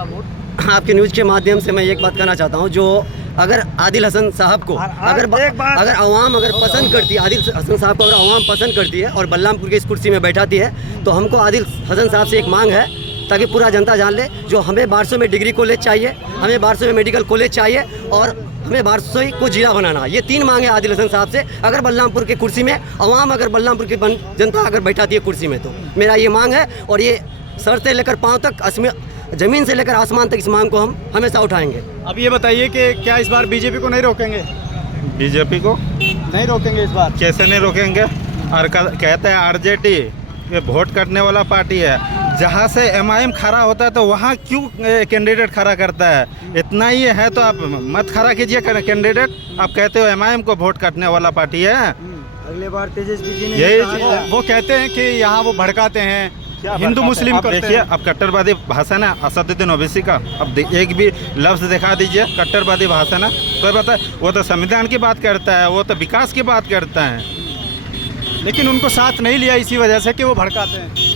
दूंगा वोट। आपके न्यूज़ के माध्यम से मैं एक बात कहना चाहता हूँ, जो अगर आदिल हसन साहब को अगर अवाम पसंद करती है, आदिल हसन साहब को अगर अवाम पसंद करती है और बल्लामपुर की इस कुर्सी में बैठाती है, तो हमको आदिल हसन साहब से एक मांग है, ताकि पूरा जनता जान ले, जो हमें 1200 में डिग्री कॉलेज चाहिए, हमें 1200 में मेडिकल कॉलेज चाहिए और हमें 1200 को जिला बनाना। ये 3 मांग है आदिल हसन साहब से। अगर बल्लामपुर के कुर्सी में अवाम, अगर बल्लामपुर की जनता अगर बैठाती है कुर्सी में, तो मेरा ये मांग है और ये सर से लेकर पाँव तक, ज़मीन से लेकर आसमान तक इस मांग को हम हमेशा उठाएंगे। अब ये बताइए कि क्या इस बार बीजेपी को नहीं रोकेंगे? बीजेपी को नहीं रोकेंगे इस बार? कैसे नहीं रोकेंगे? और कहते हैं आरजेडी ये वोट करने वाला पार्टी है, जहाँ से एमआईएम खड़ा होता है तो वहाँ क्यों कैंडिडेट खड़ा करता है? इतना ही है तो आप मत खड़ा कीजिए कैंडिडेट। आप कहते हो एमआईएम को वोट करने वाला पार्टी है। अगले बार तेजस्वी जी ने यही वो कहते हैं कि यहाँ वो भड़काते हैं, हिंदू मुस्लिम आप करते देखिए, हैं। अब कट्टरवादी भाषण है असदुद्दीन ओवैसी का, अब एक भी लफ्ज़ दिखा दीजिए कट्टरवादी भाषण है। कोई बता, वो तो संविधान की बात करता है, वो तो विकास की बात करता है, लेकिन उनको साथ नहीं लिया इसी वजह से कि वो भड़काते हैं।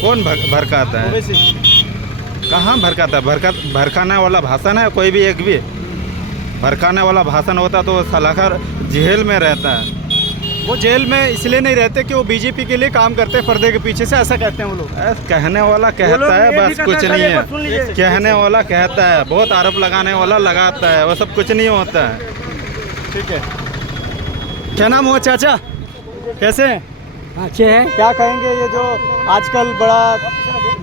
कौन भड़काता है? ओवैसी कहाँ भड़काता है? भड़काने वाला भाषण है कोई भी? एक भी भड़काने वाला भाषण होता तो सलाहकार जेल में रहता है। वो जेल में इसलिए नहीं रहते कि वो बीजेपी के लिए काम करते हैं पर्दे के पीछे से, ऐसा कहते हैं वो लोग। कहने वाला कहता है, बस कुछ नहीं है। कहने वाला कहता है, बहुत आरोप लगाने वाला लगाता है, वो सब कुछ नहीं होता है। ठीक है, क्या नाम हुआ चाचा? कैसे हैं? अच्छे हैं। क्या कहेंगे ये जो आजकल बड़ा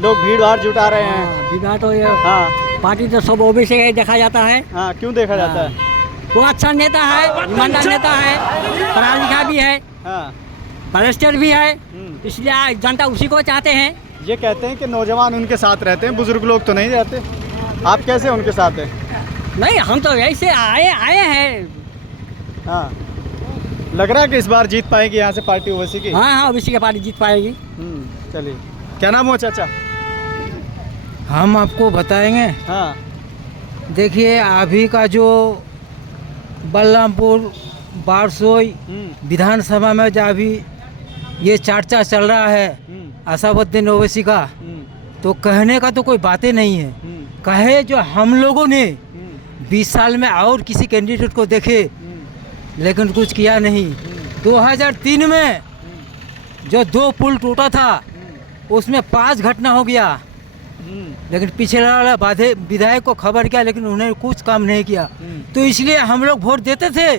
लोग भीड़ भाड़ जुटा रहे हैं? विवाह तो ये हाँ पार्टी तो सब ओबीसी ही देखा जाता है। हाँ, क्यों देखा जाता है? वो अच्छा नेता है, ईमानदार नेता है, पढ़ा लिखा भी है, हाँ, बैरिस्टर भी है, इसलिए जनता उसी को चाहते हैं। ये कहते हैं कि नौजवान उनके साथ रहते हैं, बुजुर्ग लोग तो नहीं रहते। आप कैसे उनके साथ हैं? नहीं, हम तो ऐसे आए हैं। हाँ, लग रहा है कि इस बार जीत पाएगी यहाँ से पार्टी ओवैसी की? हाँ, ओबीसी की पार्टी जीत पाएगी। चलिए, क्या नाम हुआ चाचा? हम आपको बताएंगे। हाँ, देखिए, अभी का जो बल्लामपुर बारसोई विधानसभा में जो अभी ये चर्चा चल रहा है असदुद्दीन ओवैसी का, तो कहने का तो कोई बातें नहीं है। कहे जो हम लोगों ने 20 साल में और किसी कैंडिडेट को देखे, लेकिन कुछ किया नहीं। 2003 में जो 2 पुल टूटा था उसमें 5 घटना हो गया, लेकिन पिछला वाला विधायक को खबर किया, लेकिन उन्होंने कुछ काम नहीं किया। तो इसलिए हम लोग वोट देते थे,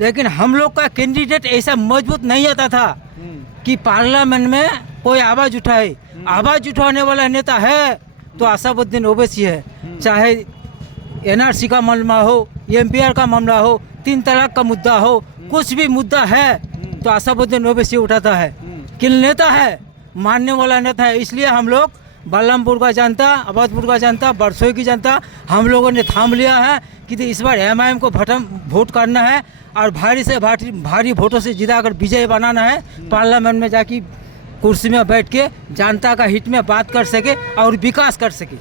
लेकिन हम लोग का कैंडिडेट ऐसा मजबूत नहीं आता था कि पार्लियामेंट में कोई आवाज़ उठाए। आवाज़ उठाने वाला नेता है तो असदुद्दीन ओवैसी है। चाहे एनआरसी का मामला हो, एमपीआर का मामला हो, 3 तलाक का मुद्दा हो, कुछ भी मुद्दा है तो असदुद्दीन ओवैसी उठाता है। किल नेता है, मानने वाला नेता है। इसलिए हम लोग बल्लामपुर का जनता, अवधपुर का जनता, बरसोई की जनता, हम लोगों ने थाम लिया है कि इस बार एमआईएम को वोट करना है और भारी वोटों से जिता कर विजय बनाना है। पार्लियामेंट में जाके कुर्सी में बैठ के जनता का हित में बात कर सके और विकास कर सके।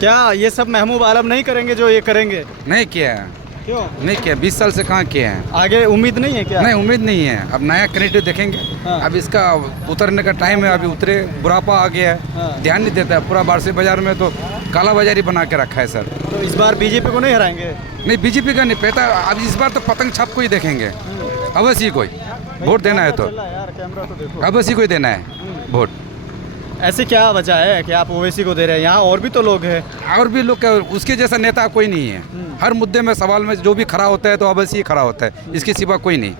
क्या ये सब महबूब आलम नहीं करेंगे जो ये करेंगे? नहीं किया है। क्यों नहीं किया? 20 साल से कहाँ किए हैं? आगे उम्मीद नहीं है क्या? नहीं, उम्मीद नहीं है। अब नया कैंडिडेट देखेंगे। हाँ। अब इसका उतरने का टाइम है, अभी उतरे, बुढ़ापा आ गया है। हाँ। ध्यान नहीं देता है। पूरा बारसे बाजार में तो काला बाजारी बना के रखा है सर। तो इस बार बीजेपी को नहीं हराएंगे? नहीं, बीजेपी का नहीं पता। अब इस बार तो पतंग छाप को ही देखेंगे, अवश्य कोई वोट देना है तो यार कैमरा तो देखो। अवश्य कोई देना है वोट। ऐसे क्या वजह है कि आप ओवैसी को दे रहे हैं? यहाँ और भी तो लोग हैं। और भी लोग, उसके जैसा नेता कोई नहीं है। हर मुद्दे में, सवाल में जो भी खड़ा होता है तो अवश्य ही खड़ा होता है, इसके सिवा कोई नहीं।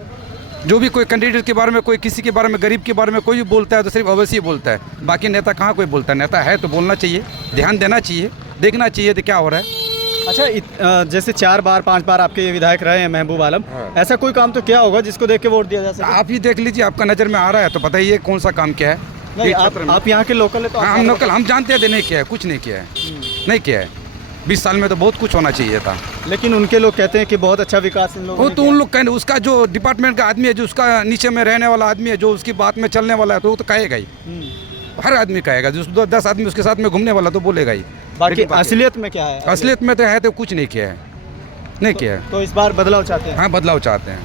जो भी कोई कैंडिडेट के बारे में, कोई किसी के बारे में, गरीब के बारे में कोई भी बोलता है तो सिर्फ अवश्य ही बोलता है। बाकी नेता कहाँ कोई बोलता है? नेता है तो बोलना चाहिए, ध्यान देना चाहिए, देखना चाहिए तो क्या हो रहा है। अच्छा, जैसे 4 बार 5 बार आपके ये विधायक रहे हैं महबूब आलम, ऐसा कोई काम तो क्या होगा जिसको देख के वोट दिया जा सके? आप ही देख लीजिए, आपका नज़र में आ रहा है तो बताइए कौन सा काम क्या है। नहीं, आप यहाँ के लोकल है तो हाँ, हम लोकल, हम जानते हैं नहीं किया है, कुछ नहीं किया है, नहीं किया है। 20 साल में तो बहुत कुछ होना चाहिए था। लेकिन उनके लोग कहते हैं कि बहुत अच्छा विकास इन लोगों वो ने तो किया। उन लोग कहने, उसका जो डिपार्टमेंट का आदमी है, जो उसका नीचे में रहने वाला आदमी है, जो उसकी बात में चलने वाला है, तो वो तो कहेगा ही। हर आदमी कहेगा। जो 10 आदमी उसके साथ में घूमने वाला तो बोलेगा ही। बाकी असलियत में क्या है? असलियत में तो है तो कुछ नहीं किया है, नहीं किया है। तो इस बार बदलाव चाहते हैं? हाँ, बदलाव चाहते हैं।